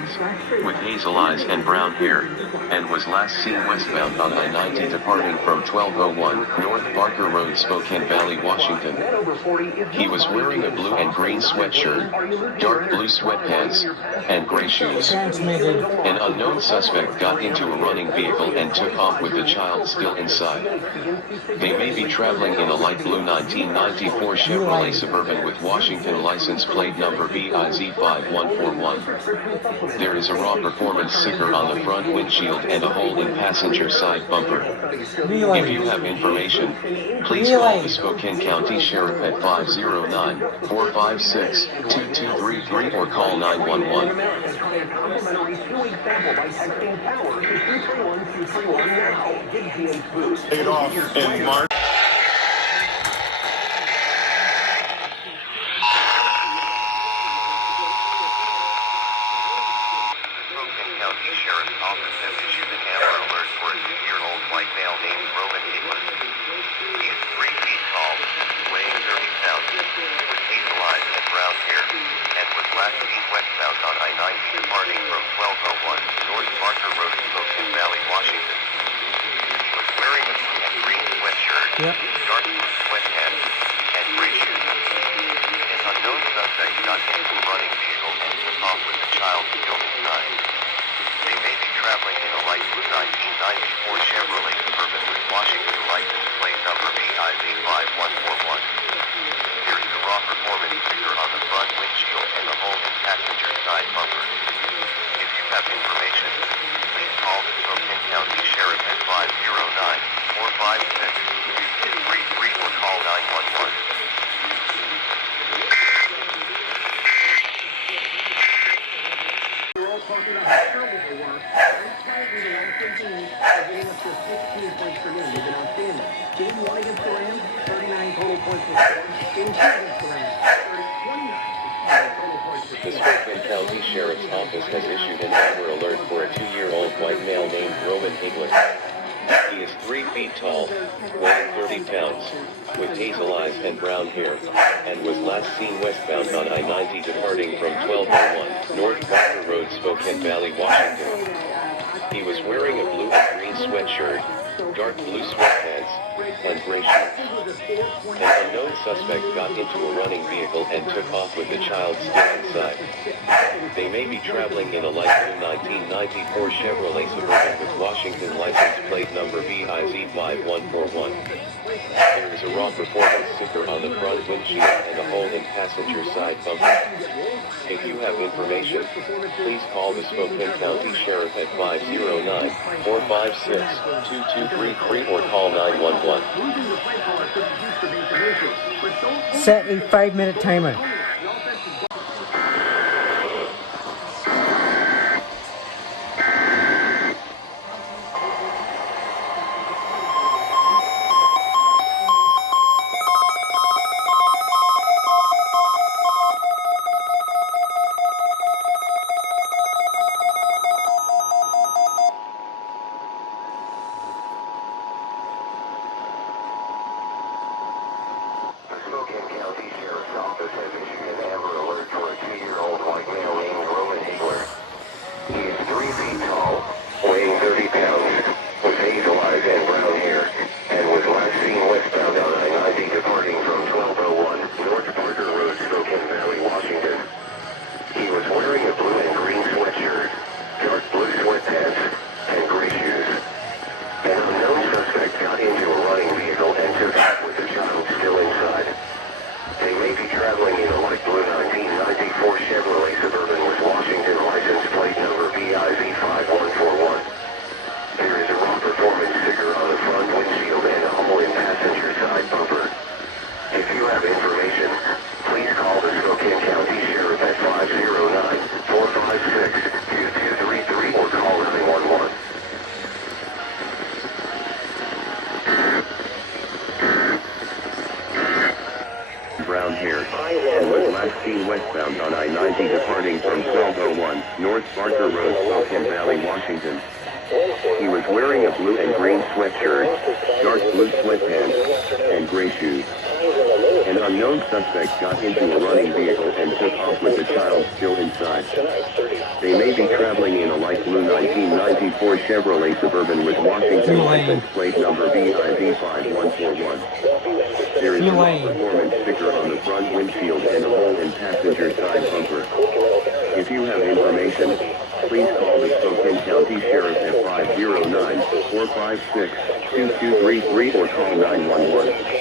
pounds, with hazel eyes and brown hair, and was last seen westbound on I-90 departing from 1201 North Barker Road, Spokane Valley, Washington. He was wearing a blue and green sweatshirt, dark blue sweatpants, and gray shoes. An unknown suspect got into a running vehicle and took off with the child still inside. They may be traveling in a light blue 1994 Chevrolet Suburban with Washington license plate number BIZ5141. There is a raw performance sticker on the front windshield and a hole in passenger side bumper. If you have information, please call the Spokane County Sheriff at 509-456-2233 or call 911. Take it off in March. Westbound on I-90 departing from 1201 North Barker Road, Spokane Valley, Washington. He was wearing a blue and green sweatshirt, dark blue sweatpants, and gray shoes. An unknown suspect got into a running vehicle and took off with the child still inside. They may be traveling in a light blue 1994 Chevrolet Suburban with Washington license plate number BIZ5141. Here is the raw performance sticker on the front windshield and the hole in passenger side bumper. If you have information, please call the Spokane County Sheriff at 509-456-2233 or call 911. We're all talking about how terrible they were. Very tightly the last 15 are getting up to 16 points per game. They've been outstanding. Game 1 against the Rams, 39 total points per score. Game 2 against the Rams, 29 total points per The score. Spokane County Sheriff's Office has issued an Amber Alert for a 2-year-old white male named Roman Higley. He is 3 feet tall, weighing 30 pounds, with hazel eyes and brown hair, and was last seen westbound on I-90 departing from 1201 North Barker Road, Spokane Valley, Washington. He was wearing a blue and green sweatshirt, dark blue sweatpants, and gray shoes. An unknown suspect got into a running vehicle and took off with the child still inside. They may be traveling in a light blue 1994 Chevrolet Suburban with Washington license plate number BIZ5141. There is a raw performance sticker on the front windshield and a hole in passenger side bumper. If you have information, please call the Spokane County Sheriff at 509-456-2233 or call 911. Set a 5-minute timer. Brown hair, and was last seen westbound on I-90 departing from 1201 North Barker Road, Spokane Valley, Washington. He was wearing a blue and green sweatshirt, dark blue sweatpants, and gray shoes. An unknown suspect got into a running vehicle and took off with the child still inside. They may be traveling in a light blue 1994 Chevrolet Suburban with Washington license plate number VIV5141. There is a performance sticker on the front windshield and a hole in passenger side bumper. If you have information, please call the Spokane County Sheriff at 509-456-2233 or call 911.